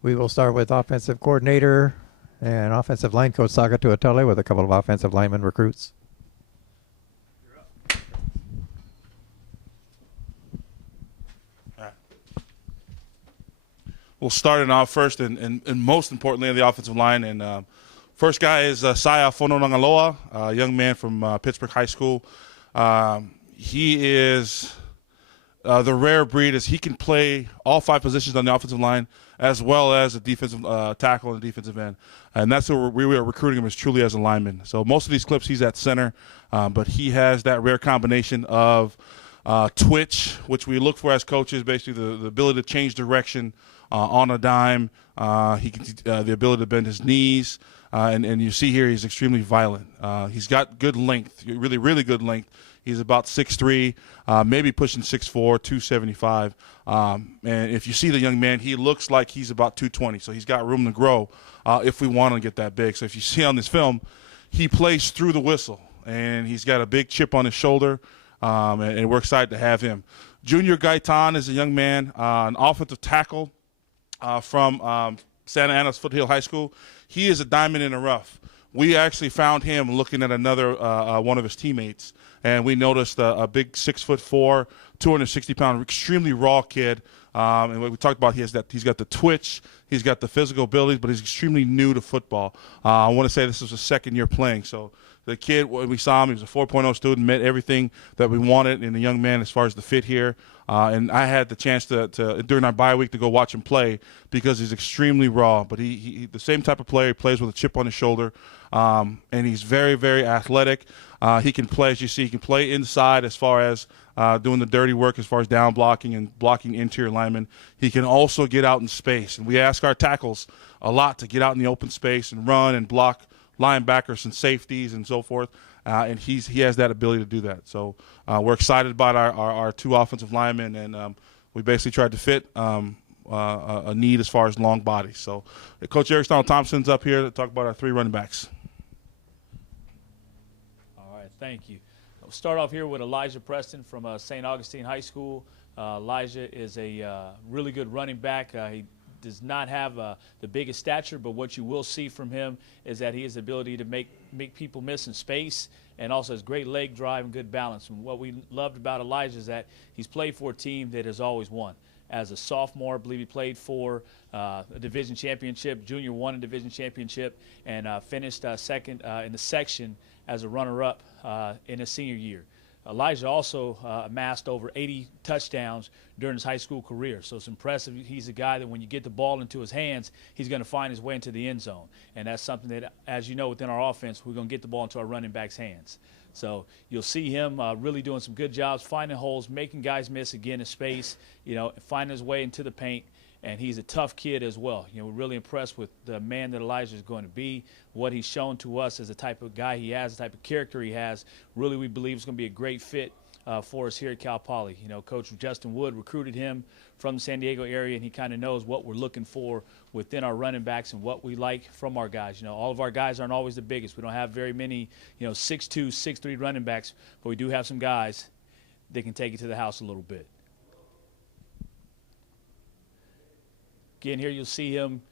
We will start with offensive coordinator and offensive line coach Saga Tuatole with a couple of offensive lineman recruits. We'll start it off first and most importantly on the offensive line. And first guy is Saya Fononangaloa, a young man from Pittsburgh High School. He is the rare breed as he can play all 5 positions on the offensive line as well as a defensive tackle and defensive end. And that's what we are recruiting him as truly as a lineman. So most of these clips he's at center, but he has that rare combination of twitch, which we look for as coaches, basically the ability to change direction on a dime. He can the ability to bend his knees, and you see here he's extremely violent. He's got good length, really, really good length. He's about 6'3", maybe pushing 6'4", 275. And if you see the young man, he looks like he's about 220, so he's got room to grow if we want to get that big. So if you see on this film, he plays through the whistle, and he's got a big chip on his shoulder, and we're excited to have him. Junior Gaitan is a young man, an offensive tackle from Santa Ana's Foothill High School. He is a diamond in the rough. We actually found him looking at another one of his teammates, and we noticed a big 6'4", 260-pound, extremely raw kid. And what we talked about, he's got the twitch, he's got the physical abilities, but he's extremely new to football. I want to say this is his second year playing. So the kid, when we saw him, he was a 4.0 student, met everything that we wanted in a young man as far as the fit here. And I had the chance to during our bye week to go watch him play because he's extremely raw. But he the same type of player. He plays with a chip on his shoulder, and he's very, very athletic. He can play, as you see, he can play inside as far as doing the dirty work as far as down blocking and blocking interior linemen. He can also get out in space. And we ask our tackles a lot to get out in the open space and run and block linebackers and safeties and so forth. And he has that ability to do that. So we're excited about our 2 offensive linemen, and we basically tried to fit a need as far as long bodies. So Coach Eric Thompson's up here to talk about our 3 running backs. All right, thank you. We'll start off here with Elijah Preston from St. Augustine High School. Elijah is a really good running back. He does not have the biggest stature, but what you will see from him is that he has the ability to make people miss in space, and also has great leg drive and good balance. And what we loved about Elijah is that he's played for a team that has always won. As a sophomore, I believe he played for a division championship, junior won a division championship, and finished second in the section as a runner-up in his senior year. Elijah also amassed over 80 touchdowns during his high school career. So it's impressive. He's a guy that when you get the ball into his hands, he's going to find his way into the end zone. And that's something that, as you know, within our offense, we're going to get the ball into our running back's hands. So you'll see him really doing some good jobs, finding holes, making guys miss again in space, finding his way into the paint. And he's a tough kid as well. We're really impressed with the man that Elijah is going to be, what he's shown to us as the type of guy he has, the type of character he has. Really, we believe it's going to be a great fit for us here at Cal Poly. Coach Justin Wood recruited him from the San Diego area, and he kind of knows what we're looking for within our running backs and what we like from our guys. All of our guys aren't always the biggest. We don't have very many, 6'2", 6'3" running backs, but we do have some guys that can take it to the house a little bit. Again, here you'll see him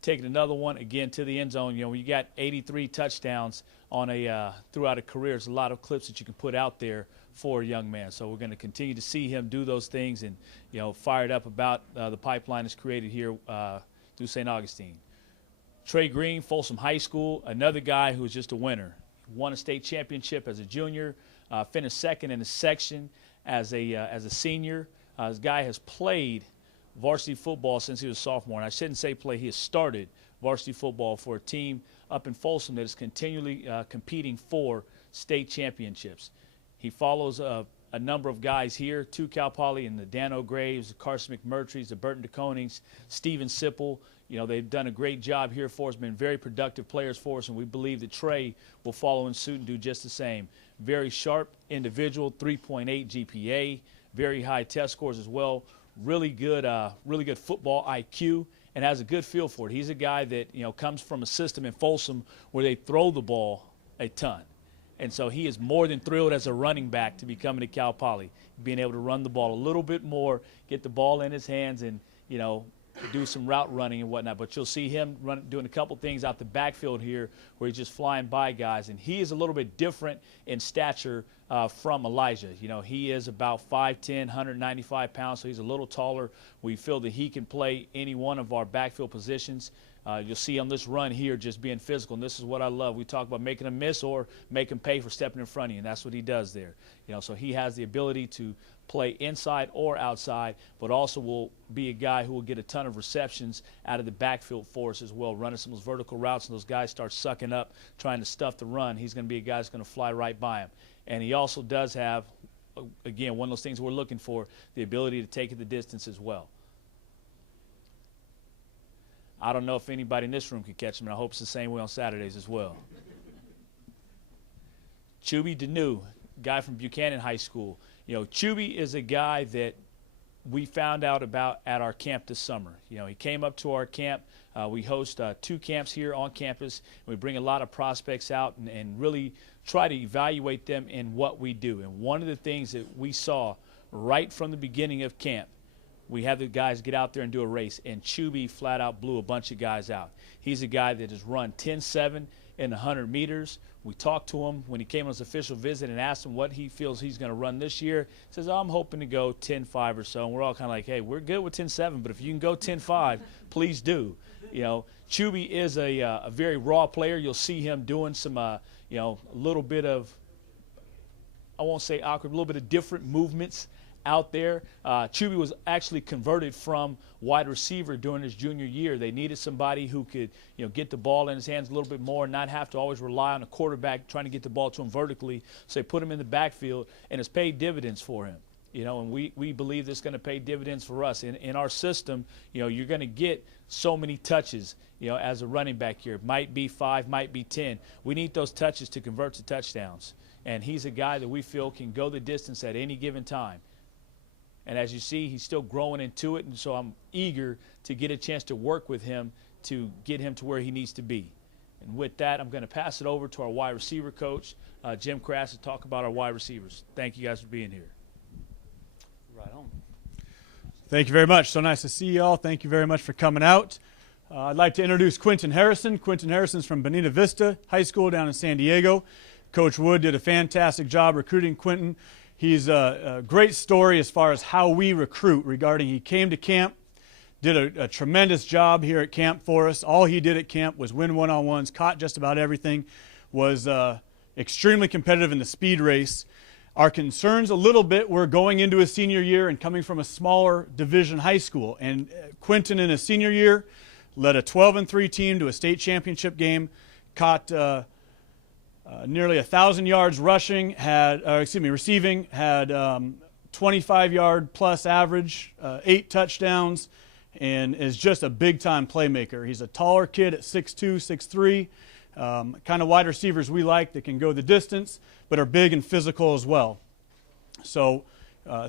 taking another one, again, to the end zone. When you got 83 touchdowns on throughout a career, there's a lot of clips that you can put out there for a young man. So we're going to continue to see him do those things and, fired up about the pipeline that's created here through St. Augustine. Tre Green, Folsom High School, another guy who's just a winner. Won a state championship as a junior, finished second in the section as a senior. This guy has played varsity football since he was a sophomore. And I shouldn't say play, he has started varsity football for a team up in Folsom that is continually competing for state championships. He follows a number of guys here, 2 Cal Poly, and the Dan Graves, the Carson McMurtry's, the Burton DeConings, Steven Sipple. They've done a great job here for us, been very productive players for us, and we believe that Tre will follow in suit and do just the same. Very sharp individual, 3.8 GPA, very high test scores as well. Really good football IQ, and has a good feel for it. He's a guy that comes from a system in Folsom where they throw the ball a ton, and so he is more than thrilled as a running back to be coming to Cal Poly, being able to run the ball a little bit more, get the ball in his hands, and do some route running and whatnot. But you'll see him doing a couple things out the backfield here where he's just flying by guys. And he is a little bit different in stature from Elijah. You know, he is about 5'10", 195 pounds, so he's a little taller. We feel that he can play any one of our backfield positions. You'll see on this run here just being physical, and this is what I love. We talk about making him miss or make him pay for stepping in front of you, and that's what he does there. You know, so he has the ability to play inside or outside, but also will be a guy who will get a ton of receptions out of the backfield for us as well, running some of those vertical routes, and those guys start sucking up, trying to stuff the run. He's going to be a guy that's going to fly right by him. And he also does have, again, one of those things we're looking for, the ability to take it the distance as well. I don't know if anybody in this room could catch him, and I hope it's the same way on Saturdays as well. Juby Danu, guy from Buchanan High School. You know, Juby is a guy that we found out about at our camp this summer. You know, he came up to our camp. We host 2 camps here on campus. We bring a lot of prospects out and really try to evaluate them in what we do. And one of the things that we saw right from the beginning of camp, we have the guys get out there and do a race, and Juby flat out blew a bunch of guys out. He's a guy that has run 10.7 in 100 meters. We talked to him when he came on his official visit and asked him what he feels he's going to run this year. He says, I'm hoping to go 10.5 or so. And we're all kind of like, hey, we're good with 10.7, but if you can go 10.5, please do. You know, Juby is a very raw player. You'll see him doing some, you know, a little bit of, I won't say awkward, a little bit of different movements out there. Juby was actually converted from wide receiver during his junior year. They needed somebody who could, you know, get the ball in his hands a little bit more and not have to always rely on a quarterback trying to get the ball to him vertically. So they put him in the backfield, and it's paid dividends for him. You know, and we believe it's going to pay dividends for us. In our system, you know, you're going to get so many touches, you know, as a running back here. Might be 5, might be 10. We need those touches to convert to touchdowns. And he's a guy that we feel can go the distance at any given time. And as you see, he's still growing into it, and so I'm eager to get a chance to work with him to get him to where he needs to be. And with that, I'm going to pass it over to our wide receiver coach, Jim Crass, to talk about our wide receivers. Thank you guys for being here. Right on. Thank you very much. So nice to see you all. Thank you very much for coming out. I'd like to introduce Quinton Harrison. Quinton Harrison's from Bonita Vista High School down in San Diego. Coach Wood did a fantastic job recruiting Quinton. He's a great story as far as how we recruit regarding he came to camp, did a tremendous job here at camp for us. All he did at camp was win one-on-ones, caught just about everything, was extremely competitive in the speed race. Our concerns a little bit were going into his senior year and coming from a smaller division high school. And Quinton in his senior year led a 12-3 team to a state championship game, caught nearly 1,000 yards rushing, receiving, had 25-yard plus average, 8 touchdowns, and is just a big-time playmaker. He's a taller kid at 6'2", 6'3", kind of wide receivers we like that can go the distance, but are big and physical as well. So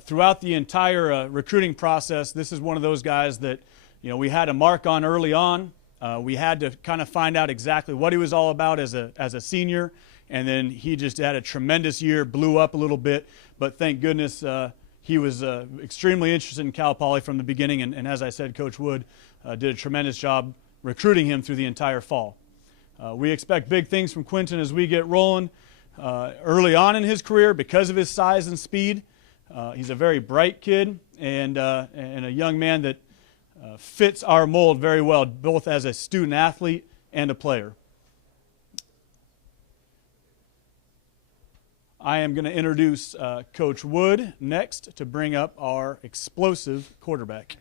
throughout the entire recruiting process, this is one of those guys that, you know, we had a mark on early on. We had to kind of find out exactly what he was all about as a senior, and then he just had a tremendous year, blew up a little bit, but thank goodness he was extremely interested in Cal Poly from the beginning, and as I said, Coach Wood did a tremendous job recruiting him through the entire fall. We expect big things from Quinton as we get rolling early on in his career because of his size and speed. He's a very bright kid and a young man that fits our mold very well, both as a student athlete and a player. I am going to introduce Coach Wood next to bring up our explosive quarterback.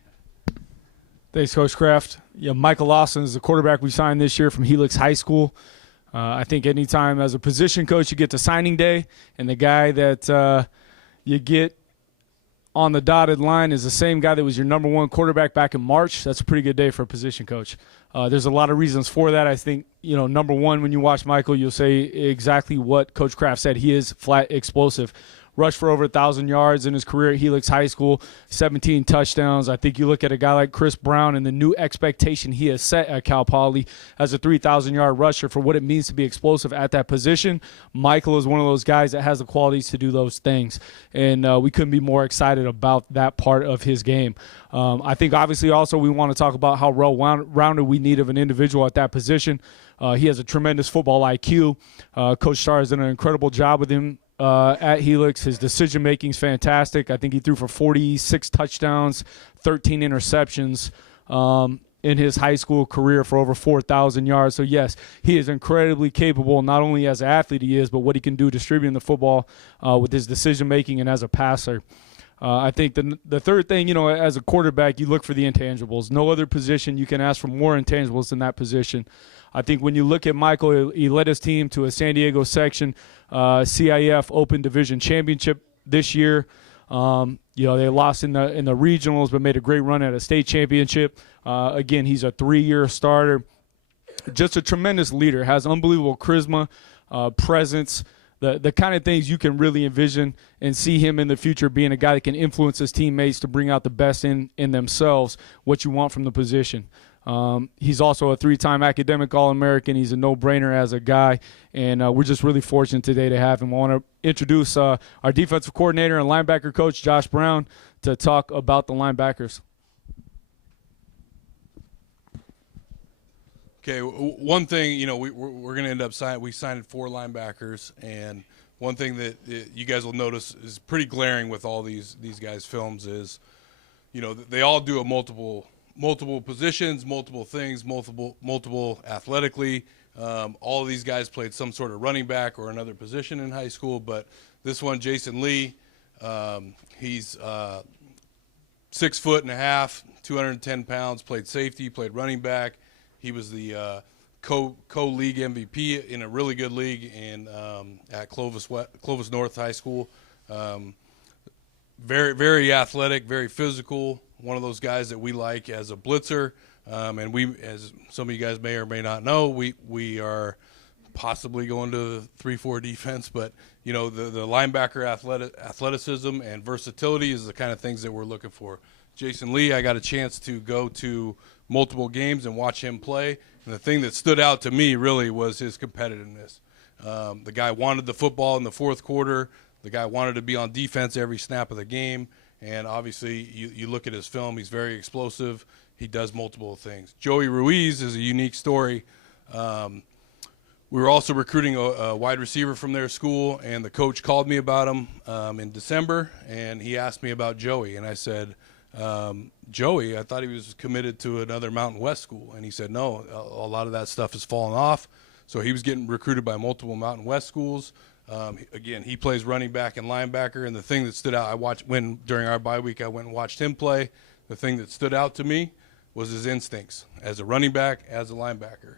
Thanks, Coach Kraft. Yeah, Michael Lawson is the quarterback we signed this year from Helix High School. I think anytime as a position coach you get to signing day and the guy that you get on the dotted line is the same guy that was your #1 quarterback back in March, that's a pretty good day for a position coach. There's a lot of reasons for that. I think, you know, #1, when you watch Michael, you'll say exactly what Coach Kraft said. He is flat explosive. rushed for over 1,000 yards in his career at Helix High School, 17 touchdowns. I think you look at a guy like Chris Brown and the new expectation he has set at Cal Poly as a 3,000-yard rusher for what it means to be explosive at that position. Michael is one of those guys that has the qualities to do those things, and we couldn't be more excited about that part of his game. I think obviously also we want to talk about how well-rounded we need of an individual at that position. He has a tremendous football IQ. Coach Starr has done an incredible job with him at Helix. His decision-making is fantastic. I think he threw for 46 touchdowns, 13 interceptions in his high school career for over 4,000 yards. So, yes, he is incredibly capable, not only as an athlete he is, but what he can do distributing the football with his decision-making and as a passer. I think the third thing, as a quarterback, you look for the intangibles. No other position you can ask for more intangibles than that position. I think when you look at Michael, he led his team to a San Diego section CIF Open Division Championship this year. They lost in the regionals but made a great run at a state championship. Again, he's a 3-year starter. Just a tremendous leader, has unbelievable charisma, presence, the kind of things you can really envision and see him in the future being a guy that can influence his teammates to bring out the best in themselves, what you want from the position. He's also a 3-time academic All-American. He's a no-brainer as a guy, and we're just really fortunate today to have him. I want to introduce our defensive coordinator and linebacker coach, Josh Brown, to talk about the linebackers. Okay, one thing, we're going to end up we signed 4 linebackers, and one thing that you guys will notice is pretty glaring with all these guys' films is, they all do a multiple positions, multiple things, multiple athletically. All of these guys played some sort of running back or another position in high school, but this one, Jason Lee, he's 6'1.5", 210 pounds, played safety, played running back. He was the co-league MVP in a really good league at Clovis North High School. Very, very athletic, very physical. One of those guys that we like as a blitzer, and we, as some of you guys may or may not know, we are possibly going to 3-4 defense. But the linebacker athleticism and versatility is the kind of things that we're looking for. Jason Lee, I got a chance to go to multiple games and watch him play, and the thing that stood out to me really was his competitiveness. The guy wanted the football in the fourth quarter. The guy wanted to be on defense every snap of the game. And obviously, you look at his film, he's very explosive. He does multiple things. Joey Ruiz is a unique story. We were also recruiting a wide receiver from their school, and the coach called me about him in December, and he asked me about Joey. And I said, Joey, I thought he was committed to another Mountain West school. And he said, no, a lot of that stuff has fallen off. So he was getting recruited by multiple Mountain West schools. Again, he plays running back and linebacker, and the thing that stood out, during our bye week, I went and watched him play. The thing that stood out to me was his instincts as a running back, as a linebacker.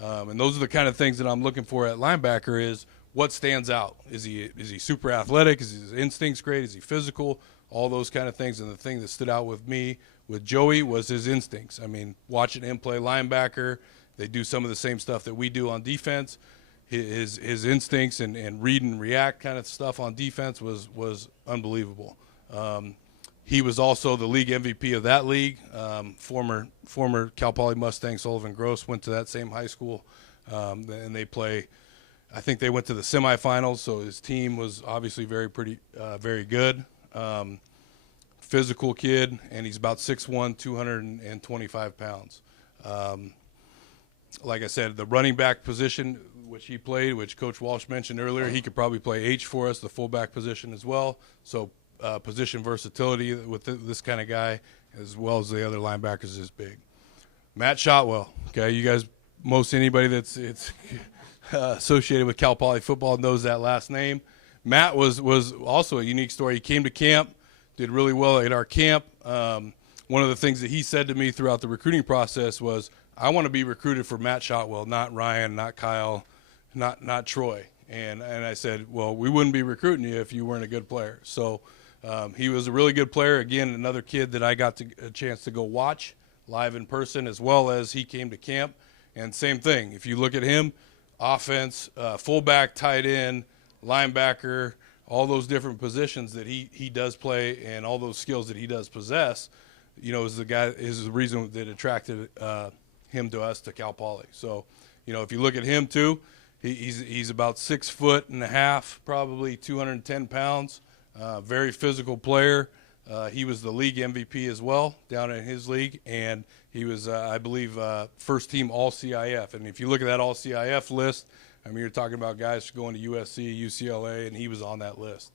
And those are the kind of things that I'm looking for at linebacker is what stands out. Is he super athletic? Is his instincts great? Is he physical? All those kind of things. And the thing that stood out with me with Joey was his instincts. I mean, watching him play linebacker, they do some of the same stuff that we do on defense. His instincts and read and react kind of stuff on defense was unbelievable. He was also the league MVP of that league. Former Cal Poly Mustang Sullivan Gross went to that same high school, and I think they went to the semifinals. So his team was obviously very good. Physical kid, and he's about 6'1", 225 pounds. Like I said, the running back position, which he played, which Coach Walsh mentioned earlier, he could probably play H for us, the fullback position as well. So position versatility with this kind of guy, as well as the other linebackers, is big. Matt Shotwell, okay, you guys, most anybody that's associated with Cal Poly football knows that last name. Matt was also a unique story. He came to camp, did really well at our camp. One of the things that he said to me throughout the recruiting process was, I want to be recruited for Matt Shotwell, not Ryan, not Kyle, not Troy. And I said, well, we wouldn't be recruiting you if you weren't a good player. So he was a really good player. Again, another kid that I got a chance to go watch live in person, as well as he came to camp. And same thing. If you look at him, offense, fullback, tight end, linebacker, all those different positions that he does play and all those skills that he does possess, is the reason that attracted him to us to Cal Poly. So, if you look at him too, he's about 6'1.5", probably 210 pounds, very physical player. He was the league MVP as well down in his league, and he was, I believe, first team All-CIF. And if you look at that All-CIF list, I mean, you're talking about guys going to USC, UCLA, and he was on that list.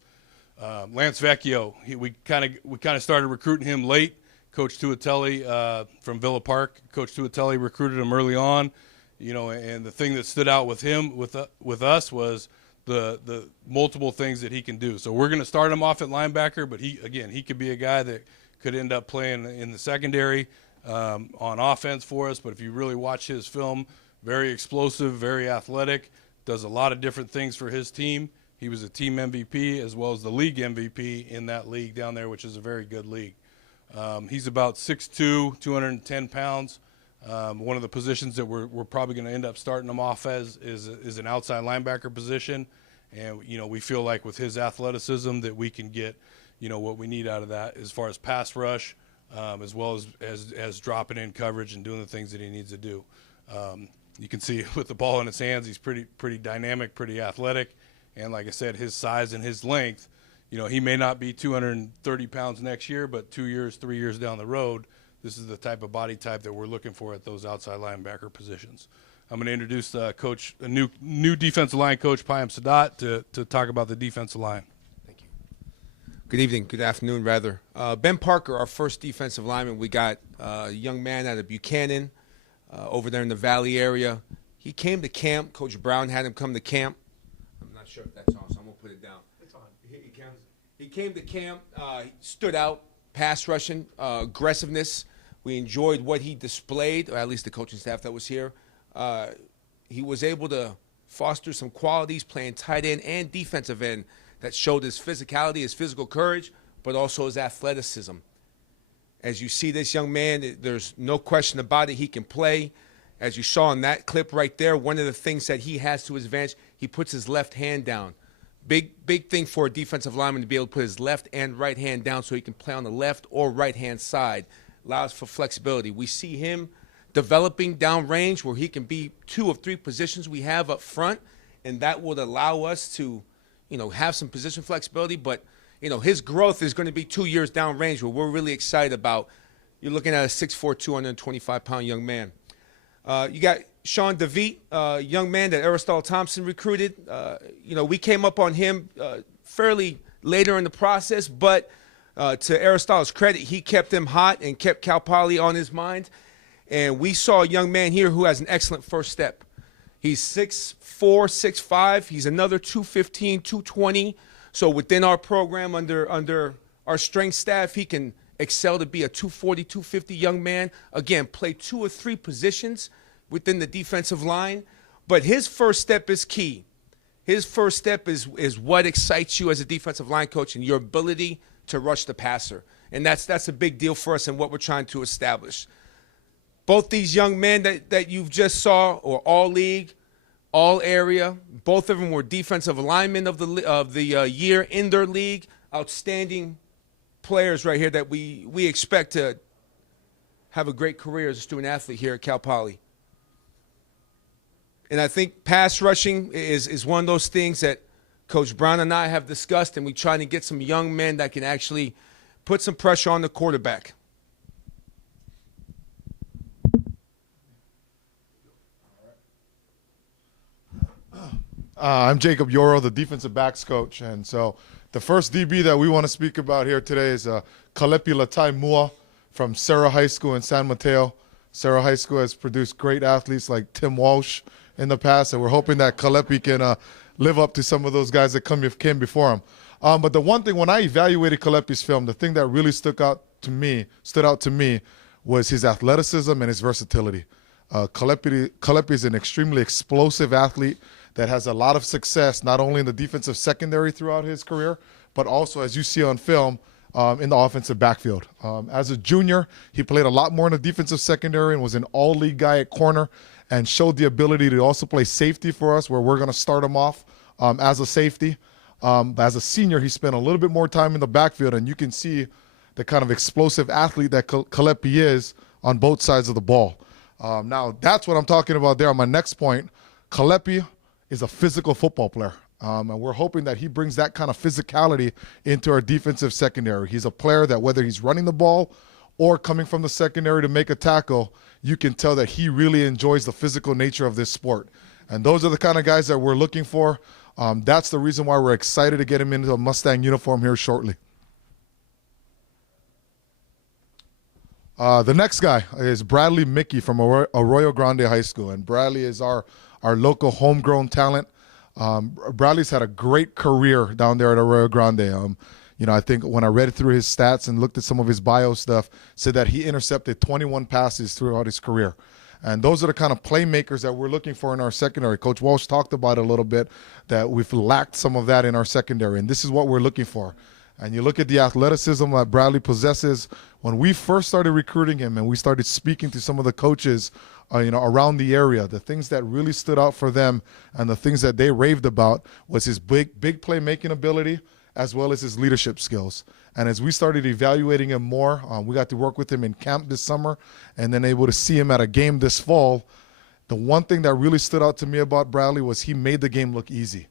Lance Vecchio, we kind of started recruiting him late. Coach Tuatelli from Villa Park, Coach Tuatelli recruited him early on, and the thing that stood out with him with us was the multiple things that he can do. So we're going to start him off at linebacker, but he could be a guy that could end up playing in the secondary on offense for us. But if you really watch his film, very explosive, very athletic, does a lot of different things for his team. He was a team MVP as well as the league MVP in that league down there, which is a very good league. He's about 6'2", 210 pounds. One of the positions that we're probably going to end up starting him off as is an outside linebacker position. And, we feel like with his athleticism that we can get, what we need out of that as far as pass rush, as well as dropping in coverage and doing the things that he needs to do. You can see with the ball in his hands, he's pretty dynamic, pretty athletic. And like I said, his size and his length, he may not be 230 pounds next year, but 2 years, 3 years down the road, this is the type of body type that we're looking for at those outside linebacker positions. I'm going to introduce coach, a new defensive line coach, Payam Sadat, to talk about the defensive line. Thank you. Good evening, good afternoon, rather. Ben Parker, our first defensive lineman. We got a young man out of Buchanan over there in the Valley area. He came to camp. Coach Brown had him come to camp. I'm not sure if that's on, so I'm going to put it down. It's on. He came to camp, he stood out, pass rushing, aggressiveness. We enjoyed what he displayed, or at least the coaching staff that was here. He was able to foster some qualities playing tight end and defensive end that showed his physicality, his physical courage, but also his athleticism. As you see this young man, there's no question about it, he can play. As you saw in that clip right there, one of the things that he has to his advantage, he puts his left hand down. Big thing for a defensive lineman to be able to put his left and right hand down so he can play on the left or right hand side. Allows for flexibility. We see him developing down range where he can be 2 of 3 positions we have up front, and that would allow us to, have some position flexibility. But, his growth is going to be 2 years down range where we're really excited about. You're looking at a 6'4", 225-pound young man. You got Shawn Davi, a young man that Aristotle Thompson recruited. We came up on him fairly later in the process, but to Aristotle's credit, he kept him hot and kept Cal Poly on his mind. And we saw a young man here who has an excellent first step. He's 6'4", 6'5". He's another 215, 220. So within our program, under our strength staff, he can excel to be a 240, 250 young man. Again, play 2 or 3 positions within the defensive line. But his first step is key. His first step is what excites you as a defensive line coach and your ability to rush the passer. And that's a big deal for us and what we're trying to establish. Both these young men that you've just saw are all league, all area. Both of them were defensive linemen of the year in their league. Outstanding players right here that we expect to have a great career as a student athlete here at Cal Poly. And I think pass rushing is one of those things that Coach Brown and I have discussed, and we're trying to get some young men that can actually put some pressure on the quarterback. I'm Jacob Yoro, the defensive backs coach. And so the first DB that we want to speak about here today is Kalelep Latai Mua from Serra High School in San Mateo. Serra High School has produced great athletes like Tim Walsh in the past, and we're hoping that Kalelep can live up to some of those guys that came before him. But the one thing, when I evaluated Kalepi's film, the thing that really stood out to me was his athleticism and his versatility. Kalelep is an extremely explosive athlete that has a lot of success, not only in the defensive secondary throughout his career, but also, as you see on film, in the offensive backfield. As a junior, he played a lot more in the defensive secondary and was an all-league guy at corner and showed the ability to also play safety for us, where we're going to start him off as a safety. As a senior, he spent a little bit more time in the backfield, and you can see the kind of explosive athlete that Kalelep is on both sides of the ball. Now, that's what I'm talking about there on my next point. Kalelep is a physical football player, and we're hoping that he brings that kind of physicality into our defensive secondary. He's a player that whether he's running the ball or coming from the secondary to make a tackle, you can tell that he really enjoys the physical nature of this sport. And those are the kind of guys that we're looking for. That's the reason why we're excited to get him into a Mustang uniform here shortly. The next guy is Bradley Mickey from Arroyo Grande High School, and Bradley is our local homegrown talent. Bradley's had a great career down there at Arroyo Grande. I think when I read through his stats and looked at some of his bio stuff, said that he intercepted 21 passes throughout his career. And those are the kind of playmakers that we're looking for in our secondary. Coach Walsh talked about it a little bit, that we've lacked some of that in our secondary, and this is what we're looking for. And you look at the athleticism that Bradley possesses. When we first started recruiting him and we started speaking to some of the coaches around the area, the things that really stood out for them and the things that they raved about was his big playmaking ability as well as his leadership skills. And as we started evaluating him more, we got to work with him in camp this summer and then able to see him at a game this fall. The one thing that really stood out to me about Bradley was he made the game look easy.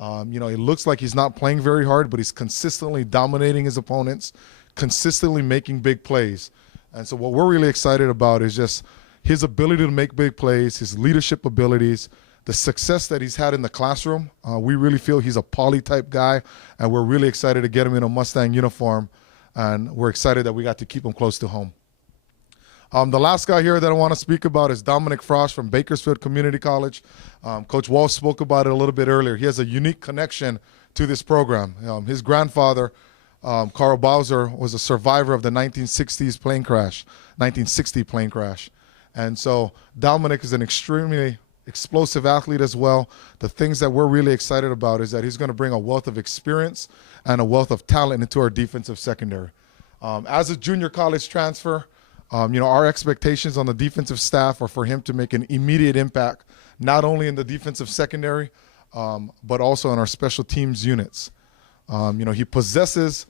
It looks like he's not playing very hard, but he's consistently dominating his opponents, consistently making big plays. And so what we're really excited about is just his ability to make big plays, his leadership abilities, the success that he's had in the classroom. We really feel he's a poly-type guy, and we're really excited to get him in a Mustang uniform, and we're excited that we got to keep him close to home. The last guy here that I want to speak about is Dominick Frost from Bakersfield Community College. Coach Walsh spoke about it a little bit earlier. He has a unique connection to this program. His grandfather, Carl Bowser, was a survivor of the 1960 plane crash. And so Dominick is an extremely explosive athlete as well. The things that we're really excited about is that he's going to bring a wealth of experience and a wealth of talent into our defensive secondary. As a junior college transfer, our expectations on the defensive staff are for him to make an immediate impact, not only in the defensive secondary, but also in our special teams units. He possesses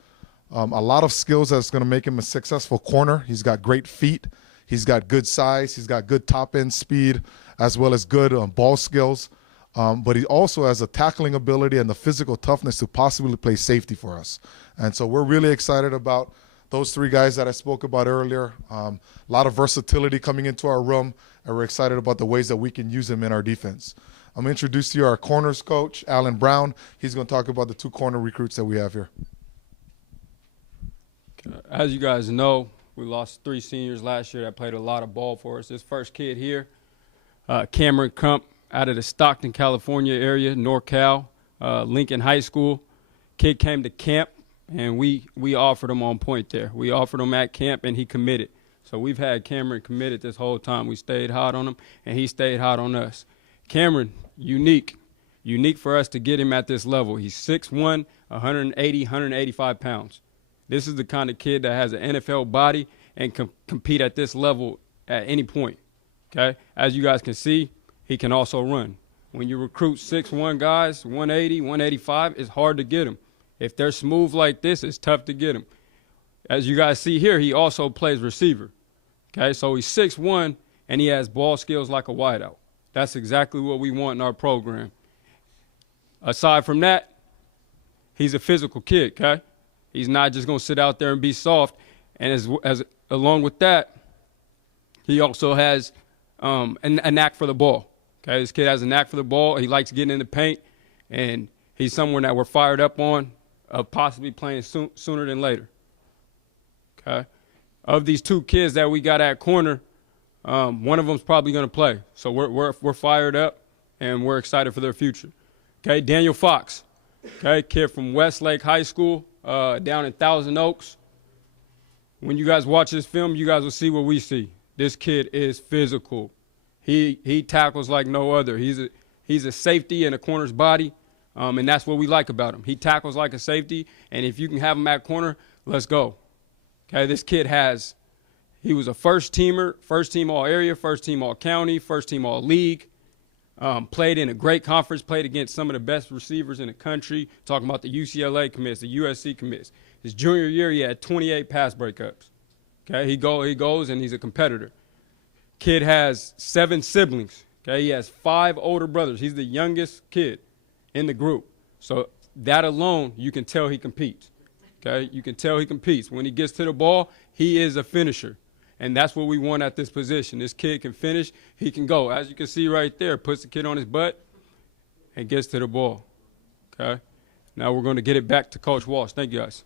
a lot of skills that's going to make him a successful corner. He's got great feet. He's got good size. He's got good top-end speed, as well as good ball skills. But he also has a tackling ability and the physical toughness to possibly play safety for us. And so we're really excited about those three guys that I spoke about earlier. A lot of versatility coming into our room, and we're excited about the ways that we can use them in our defense. I'm going to introduce to you our corners coach, Alan Brown. He's going to talk about the two corner recruits that we have here. As you guys know, we lost 3 seniors last year that played a lot of ball for us. This first kid here, Cameron Crump, out of the Stockton, California area, NorCal, Lincoln High School. Kid came to camp, and we offered him on point there. We offered him at camp, and he committed. So we've had Cameron committed this whole time. We stayed hot on him, and he stayed hot on us. Cameron, unique for us to get him at this level. He's 6'1", 180, 185 pounds. This is the kind of kid that has an NFL body and can compete at this level at any point, okay? As you guys can see, he can also run. When you recruit 6'1" guys, 180, 185, it's hard to get them. If they're smooth like this, it's tough to get them. As you guys see here, he also plays receiver, okay? So he's 6'1", and he has ball skills like a wideout. That's exactly what we want in our program. Aside from that, he's a physical kid, okay? He's not just going to sit out there and be soft. And as along with that, he also has a knack for the ball. Okay, this kid has a knack for the ball. He likes getting in the paint, and he's someone that we're fired up on, possibly playing sooner than later. Okay, of these 2 kids that we got at corner, one of them's probably going to play. So we're fired up, and we're excited for their future. Okay, Daniel Fox, okay, kid from Westlake High School. Down in Thousand Oaks. When you guys watch this film, you guys will see what we see. This kid is physical. He tackles like no other. He's a safety in a corner's body, and that's what we like about him. He tackles like a safety, and if you can have him at corner, let's go. Okay, this kid he was a first-teamer, first-team all-area, first-team all-county, first-team all-league. Played in a great conference, played against some of the best receivers in the country, talking about the UCLA commits, the USC commits. His junior year, he had 28 pass breakups. Okay, he goes and he's a competitor. Kid has 7 siblings. Okay, he has 5 older brothers. He's the youngest kid in the group. So that alone, you can tell he competes. Okay, you can tell he competes. When he gets to the ball, he is a finisher. And that's what we want at this position. This kid can finish. He can go. As you can see right there, puts the kid on his butt and gets to the ball. Okay? Now we're going to get it back to Coach Walsh. Thank you, guys.